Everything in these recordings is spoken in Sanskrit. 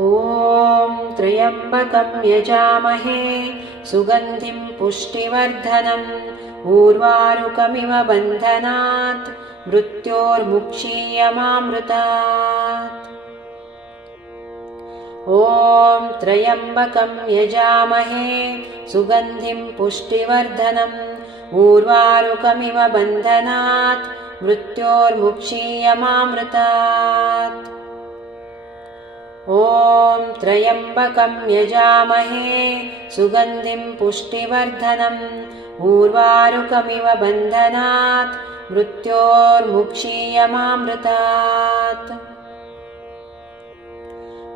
ॐ त्र्यम्बकं यजामहे सुगन्धिं पुष्टिवर्धनम् उर्वारुकमिव बन्धनात् मृत्योर्मुक्षीयमामृतात्। ॐ त्र्यम्बकं यजामहे सुगन्धिं पुष्टिवर्धनम् उर्वारुकमिव बन्धनात् मृत्योर्मुक्षीयमामृतात्। ॐ त्र्यम्बकं यजामहे सुगन्धिं पुष्टिवर्धनम् उर्वारुकमिव बन्धनात् मृत्योर्मुक्षीयमामृतात्।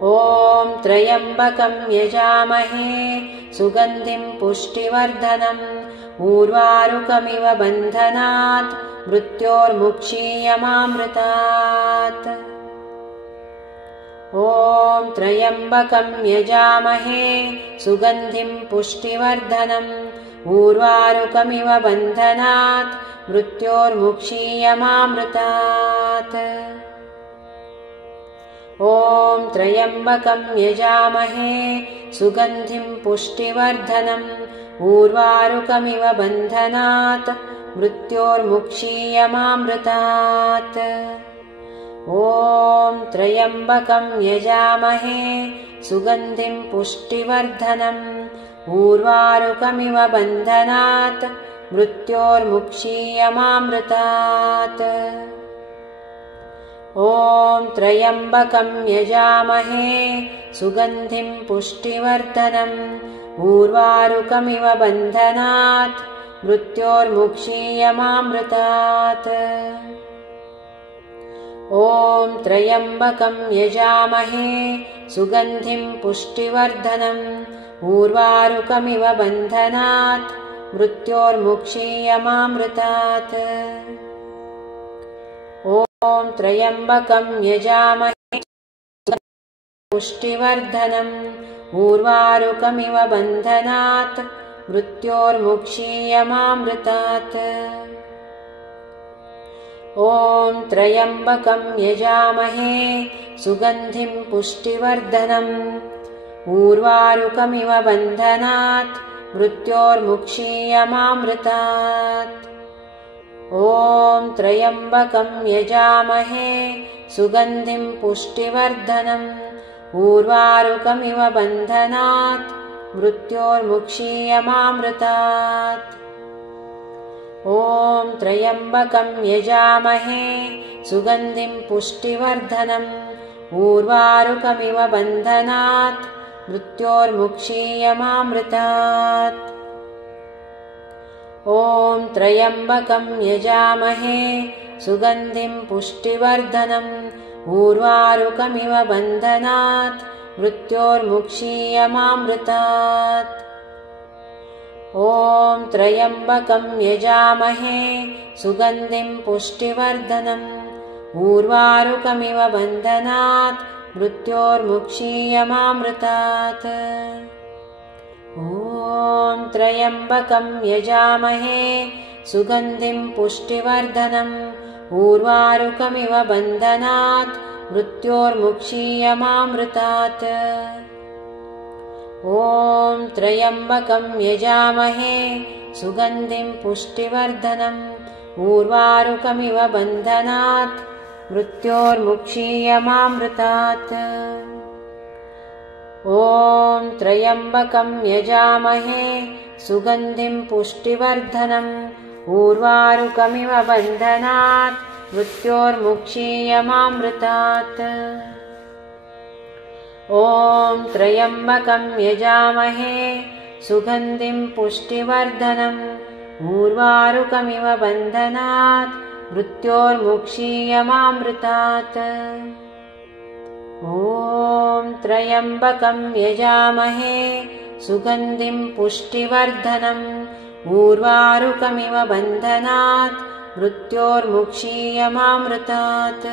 ॐ त्र्यम्बकं यजामहे सुगन्धिं पुष्टिवर्धनम् उर्वारुकमिव बन्धनात् मृत्योर्मुक्षीयमामृतात्। ॐ त्र्यम्बकं यजामहे सुगन्धिं पुष्टिवर्धनम् उर्वारुकमिव बन्धनात् मृत्योर्मुक्षीयमामृतात्। ॐ त्र्यम्बकं यजामहे सुगन्धिं पुष्टिवर्धनम् उर्वारुकमिव बन्धनात् मृत्योर्मुक्षीयमामृतात्। ॐ त्र्यम्बकं यजामहे सुगन्धिं पुष्टिवर्धनम् उर्वारुकमिव बन्धनात् मृत्योर्मुक्षीयमामृतात्। ॐ त्र्यम्बकं यजामहे सुगन्धिं पुष्टिवर्धनम् उर्वारुकमिव बन्धनात् मृत्योर्मुक्षीयमामृतात्। ॐ त्र्यम्बकं यजामहे सुगन्धिं पुष्टिवर्धनम् उर्वारुकमिव बन्धनात् मृत्योर्मुक्षीयमामृतात्। ॐ त्र्यम्बकं यजामहे पुष्टिवर्धनम् उर्वारुकमिव बन्धनात् मृत्योर्मुक्षीयमामृतात्। ॐ त्र्यम्बकं यजामहे सुगन्धिं पुष्टिवर्धनम् उर्वारुकमिव बन्धनात् मृत्योर्मुक्षीयमामृतात्। ॐ त्र्यम्बकं यजामहे सुगन्धिं पुष्टिवर्धनम् उर्वारुकमिव बन्धनात् मृत्योर्मुक्षीयमामृतात्। ॐ त्र्यम्बकं यजामहे सुगन्धिं पुष्टिवर्धनम् उर्वारुकमिव बन्धनात् मृत्योर्मुक्षीयमामृतात्। ॐ त्र्यम्बकं यजामहे सुगन्धिं पुष्टिवर्धनम् उर्वारुकमिव बन्धनात् मृत्योर्मुक्षीयमामृतात्। ॐ त्र्यम्बकं यजामहे सुगन्धिं पुष्टिवर्धनम् उर्वारुकमिव बन्धनात् मृत्योर्मुक्षीयमामृतात्। ॐ त्र्यम्बकं यजामहे सुगन्धिं पुष्टिवर्धनम् उर्वारुकमिव बन्धनात् मृत्योर्मुक्षीयमामृतात्। ॐ त्र्यम्बकं यजामहे सुगन्धिं पुष्टिवर्धनम् उर्वारुकमिव बन्धनात् मृत्योर्मुक्षीयमामृतात्। ॐ त्र्यम्बकं यजामहे सुगन्धिं पुष्टिवर्धनम् उर्वारुकमिव बन्धनात् मृत्योर्मुक्षीयमामृतात्। ॐ त्र्यम्बकं यजामहे सुगन्धिं पुष्टिवर्धनम् उर्वारुकमिव बन्धनात् मृत्योर्मुक्षीयमामृतात्। ॐ त्र्यम्बकं यजामहे सुगन्धिं पुष्टिवर्धनम् उर्वारुकमिव बन्धनात् मृत्योर्मुक्षीयमामृतात्।